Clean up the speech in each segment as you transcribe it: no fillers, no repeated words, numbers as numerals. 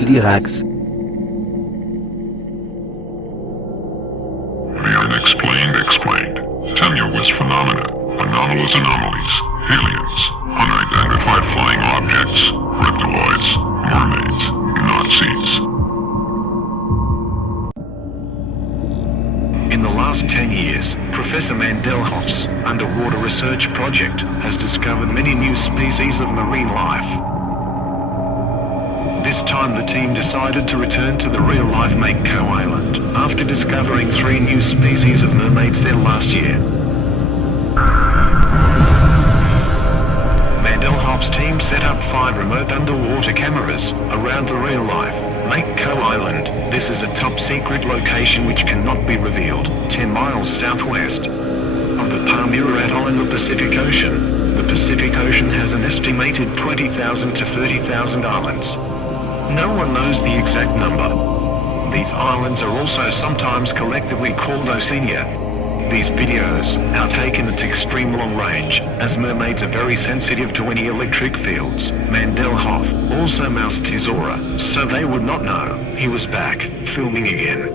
für die Rags. The unexplained explained. Tenuous phenomena, anomalous anomalies, aliens, unidentified flying objects, reptiloids, mermaids, Nazis. In the last 10 years, Professor Mandelhoff's underwater research project has discovered many new species of marine life. This time the team decided to return to the real-life Mako Island, after discovering 3 new species of mermaids there last year. Mandelhoff's team set up 5 remote underwater cameras around the real-life Mako Island. This is a top-secret location which cannot be revealed, 10 miles southwest of the Palmyra Atoll in the Pacific Ocean. The Pacific Ocean has an estimated 20,000 to 30,000 islands. No one knows the exact number. These islands are also sometimes collectively called Oceania. These videos are taken at extreme long range, as mermaids are very sensitive to any electric fields. Mandelhoff also moused his aura, so they would not know he was back, filming again.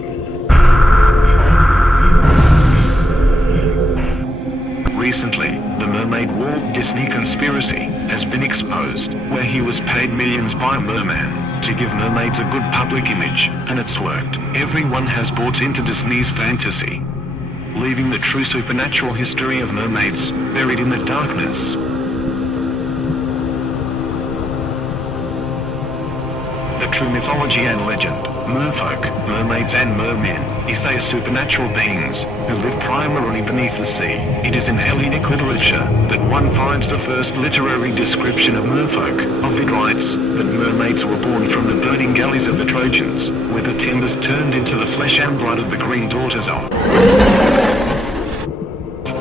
Recently, the Mermaid Walt Disney conspiracy has been exposed, where he was paid millions by a merman to give mermaids a good public image, and it's worked. Everyone has bought into Disney's fantasy, leaving the true supernatural history of mermaids buried in the darkness. The true mythology and legend, merfolk, mermaids and mermen, is they are supernatural beings who live primarily beneath the sea. It is in Hellenic literature that one finds the first literary description of merfolk. Ovid writes that mermaids were born from the burning galleys of the Trojans, where the timbers turned into the flesh and blood of the green daughters of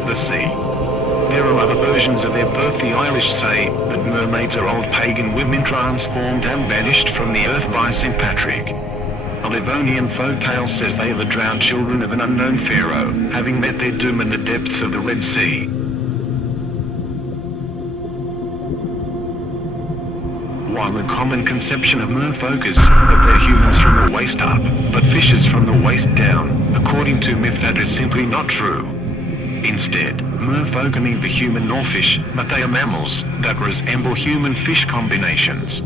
the sea. There are other versions of their birth. The Irish say that mermaids are old pagan women transformed and banished from the earth by St. Patrick. A Livonian folktale says they are the drowned children of an unknown pharaoh, having met their doom in the depths of the Red Sea. While the common conception of merfolk is that they're humans from the waist up, but fishes from the waist down, according to myth that is simply not true. Instead, merfolk are neither human nor fish, but they are mammals that resemble human-fish combinations.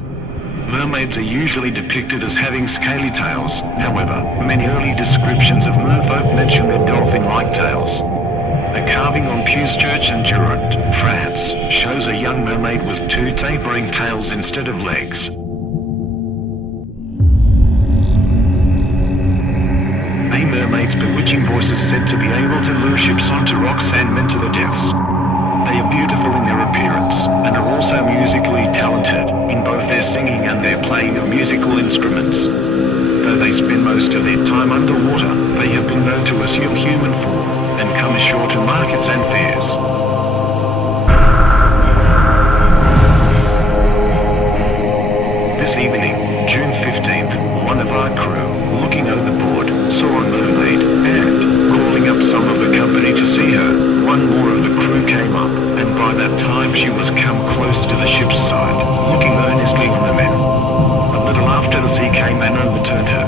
Mermaids are usually depicted as having scaly tails. However, many early descriptions of merfolk mention their dolphin-like tails. A carving on Puce Church in Durand, France, shows a young mermaid with 2 tapering tails instead of legs. A mermaid's bewitching voice is said to be able to lure ships onto rocks and men to the deaths. They are beautiful in their appearance, and are also musically talented, in both their singing and their playing of musical instruments. Though they spend most of their time underwater, they have been known to assume human form, and come ashore to markets and fairs. This evening, June 15th, one of our crew, looking overboard, saw a mermaid, and, calling up some of the company to see her, one more of the crew came up, and by that time she was come close to the ship's side, looking earnestly on the men. A little after the sea came and overturned her.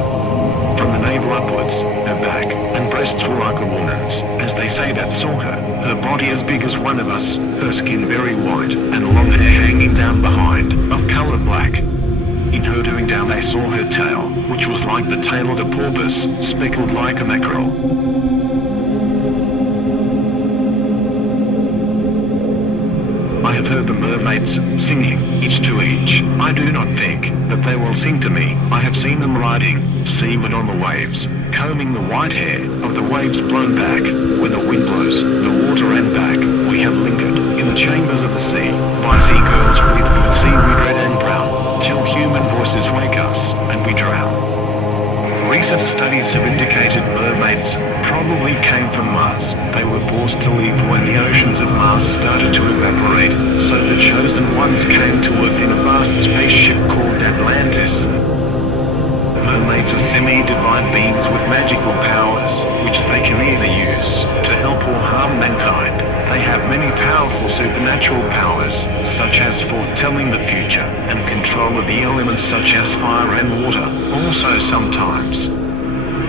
From the navel upwards, her back and breasts were like a woman's, as they say that saw her. Her body as big as one of us, her skin very white, and long hair hanging down behind, of colour black. In her doing down they saw her tail, which was like the tail of a porpoise, speckled like a mackerel. I have heard the mermaids singing, each to each. I do not think that they will sing to me. I have seen them riding seaward on the waves, combing the white hair of the waves blown back when the wind blows the water and back. We have lingered in the chambers of the sea by sea girls with seaweed red and brown, till human voices wake us and we drown. Recent studies have indicated mermaids probably came from Mars. They were forced to leave when the oceans of Mars started to evaporate, so the chosen ones came to Earth in a vast spaceship called Atlantis. mermaids are semi-divine beings with magical powers, which they can either use to help or harm mankind. They have many powerful supernatural powers, such as foretelling the future, and control of the elements such as fire and water. Also sometimes,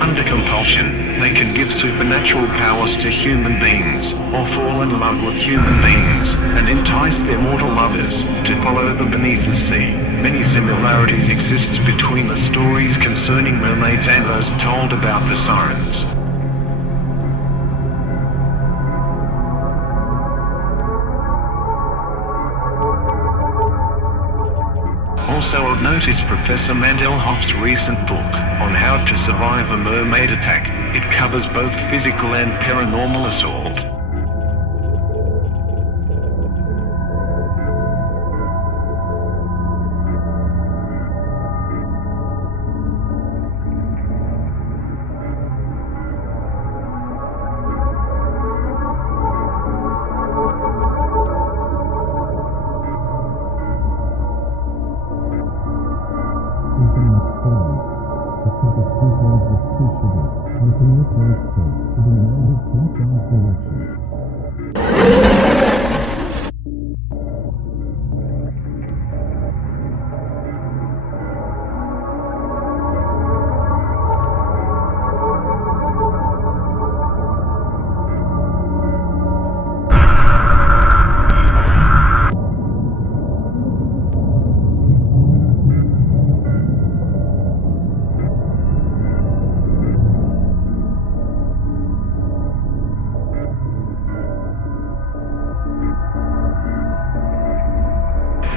under compulsion, they can give supernatural powers to human beings, or fall in love with human beings, and entice their mortal lovers to follow them beneath the sea. Many similarities exist between the stories concerning mermaids and those told about the sirens. Also of note is Professor Mandelhoff's recent book on how to survive a mermaid attack. It covers both physical and paranormal assault.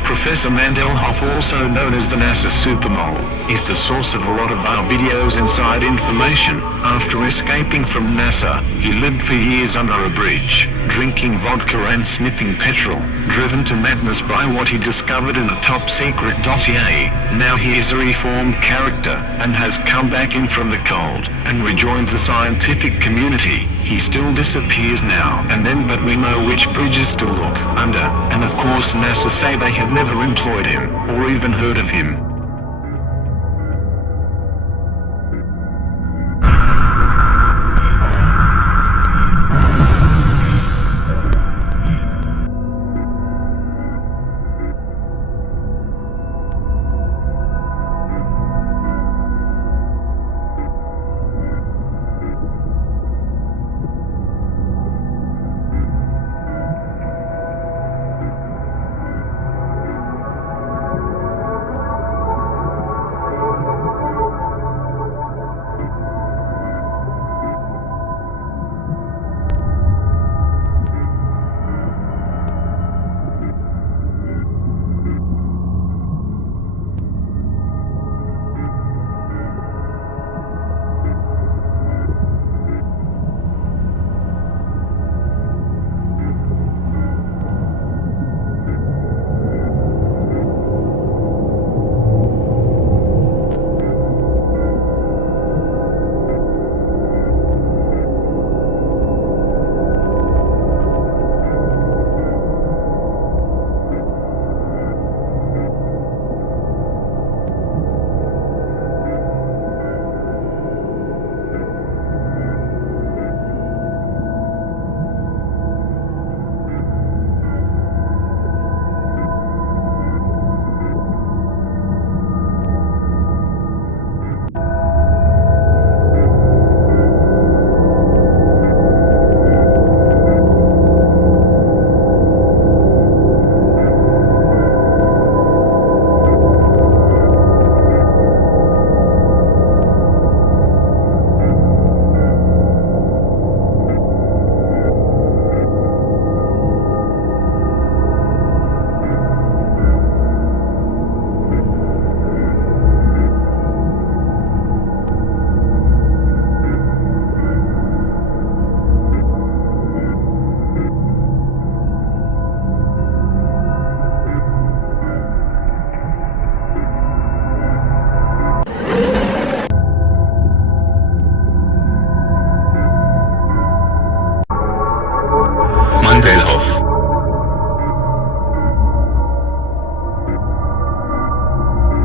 Professor Mandelhoff, also known as the NASA Supermole, is the source of a lot of our videos inside information. After escaping from NASA, he lived for years under a bridge, drinking vodka and sniffing petrol, driven to madness by what he discovered in a top-secret dossier. Now he is a reformed character, and has come back in from the cold, and rejoined the scientific community. He still disappears now and then, but we know which bridges to look under, and of course NASA say they have never employed him, or even heard of him.